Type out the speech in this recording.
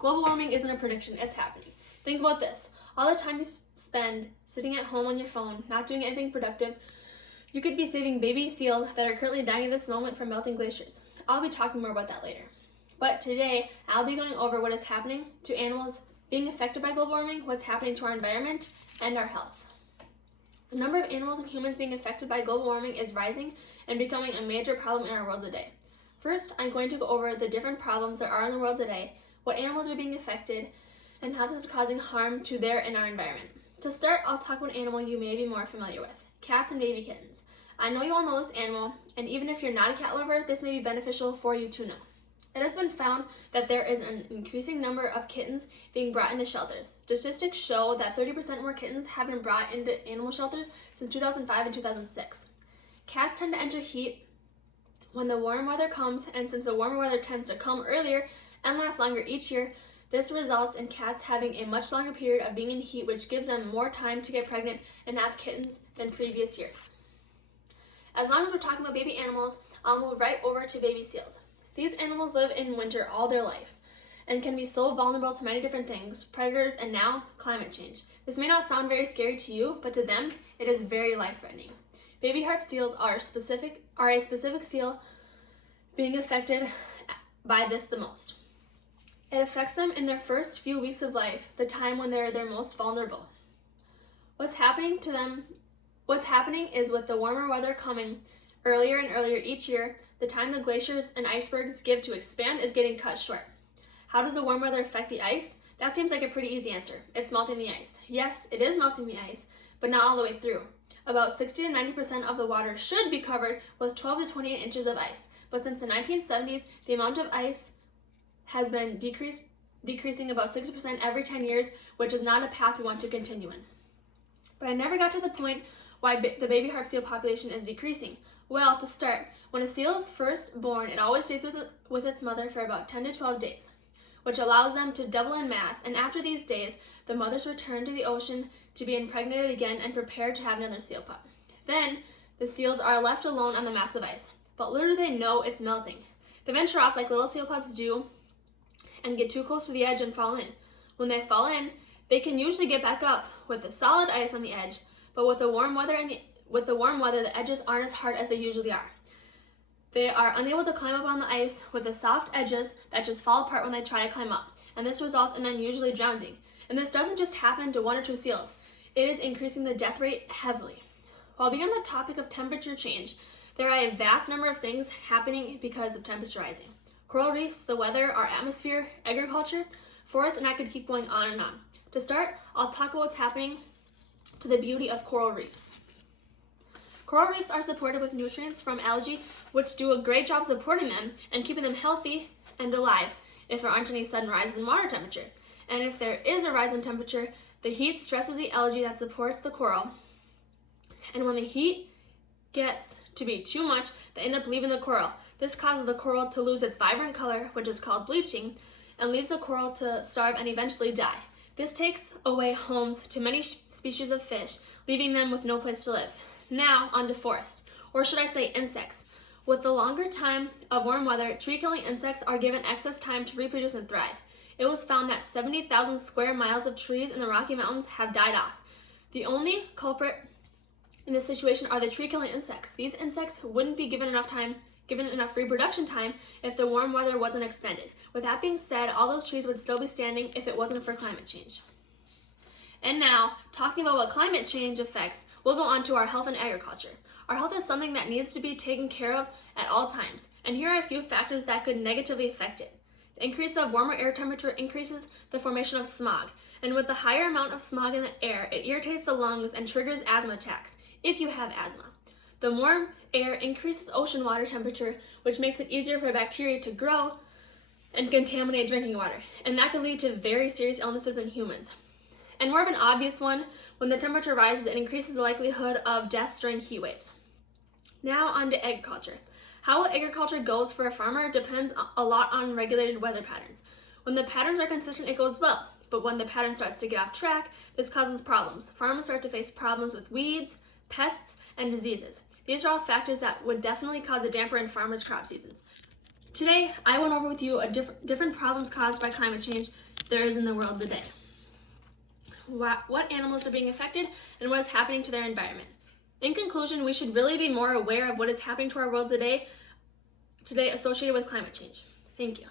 Global warming isn't a prediction, it's happening. Think about this. All the time you spend sitting at home on your phone, not doing anything productive, you could be saving baby seals that are currently dying at this moment from melting glaciers. I'll be talking more about that later. But today, I'll be going over what is happening to animals being affected by global warming, what's happening to our environment, and our health. The number of animals and humans being affected by global warming is rising and becoming a major problem in our world today. First, I'm going to go over the different problems there are in the world today, what animals are being affected, and how this is causing harm to their and our environment. To start, I'll talk about an animal you may be more familiar with, cats and baby kittens. I know you all know this animal, and even if you're not a cat lover, this may be beneficial for you to know. It has been found that there is an increasing number of kittens being brought into shelters. Statistics show that 30% more kittens have been brought into animal shelters since 2005 and 2006. Cats tend to enter heat when the warm weather comes, and since the warmer weather tends to come earlier and last longer each year, this results in cats having a much longer period of being in heat, which gives them more time to get pregnant and have kittens than previous years. As long as we're talking about baby animals, I'll move right over to baby seals. These animals live in winter all their life and can be so vulnerable to many different things, predators, and now climate change. This may not sound very scary to you, but to them, it is very life-threatening. Baby harp seals are a specific seal being affected by this the most. It affects them in their first few weeks of life, the time when they're their most vulnerable. What's happening is with the warmer weather coming earlier and earlier each year, the time the glaciers and icebergs give to expand is getting cut short. How does the warm weather affect the ice? That seems like a pretty easy answer. It's melting the ice. Yes, it is melting the ice, but not all the way through. About 60 to 90% of the water should be covered with 12 to 28 inches of ice, but since the 1970s, the amount of ice has been decreasing about 60% every 10 years, which is not a path we want to continue in. But I never got to the point why the baby harp seal population is decreasing. Well, to start, when a seal is first born, it always stays with its mother for about 10 to 12 days, which allows them to double in mass, and after these days, the mothers return to the ocean to be impregnated again and prepare to have another seal pup. Then, the seals are left alone on the massive ice, but little do they know it's melting. They venture off like little seal pups do and get too close to the edge and fall in. When they fall in, they can usually get back up with the solid ice on the edge, but with the warm weather, the edges aren't as hard as they usually are. They are unable to climb up on the ice with the soft edges that just fall apart when they try to climb up, and this results in them usually drowning. And this doesn't just happen to 1 or 2 seals. It is increasing the death rate heavily. While being on the topic of temperature change, there are a vast number of things happening because of temperature rising. Coral reefs, the weather, our atmosphere, agriculture, forests, and I could keep going on and on. To start, I'll talk about what's happening to the beauty of coral reefs. Coral reefs are supported with nutrients from algae, which do a great job supporting them and keeping them healthy and alive if there aren't any sudden rises in water temperature. And if there is a rise in temperature, the heat stresses the algae that supports the coral. And when the heat gets to be too much, they end up leaving the coral. This causes the coral to lose its vibrant color, which is called bleaching, and leaves the coral to starve and eventually die. This takes away homes to many species of fish, leaving them with no place to live. Now, on to forests, or should I say insects. With the longer time of warm weather, tree-killing insects are given excess time to reproduce and thrive. It was found that 70,000 square miles of trees in the Rocky Mountains have died off. The only culprit in this situation are the tree-killing insects. These insects wouldn't be given enough reproduction time if the warm weather wasn't extended. With that being said, all those trees would still be standing if it wasn't for climate change. And now, talking about what climate change affects, we'll go on to our health and agriculture. Our health is something that needs to be taken care of at all times, and here are a few factors that could negatively affect it. The increase of warmer air temperature increases the formation of smog, and with the higher amount of smog in the air, it irritates the lungs and triggers asthma attacks, if you have asthma. The warm air increases ocean water temperature, which makes it easier for bacteria to grow and contaminate drinking water, and that could lead to very serious illnesses in humans. And more of an obvious one, when the temperature rises, it increases the likelihood of deaths during heat waves. Now on to agriculture. How well agriculture goes for a farmer depends a lot on regulated weather patterns. When the patterns are consistent, it goes well, but when the pattern starts to get off track, this causes problems. Farmers start to face problems with weeds, pests, and diseases. These are all factors that would definitely cause a damper in farmers' crop seasons. Today, I went over with you different problems caused by climate change there is in the world today. What animals are being affected and what is happening to their environment. In conclusion, we should really be more aware of what is happening to our world today associated with climate change. Thank you.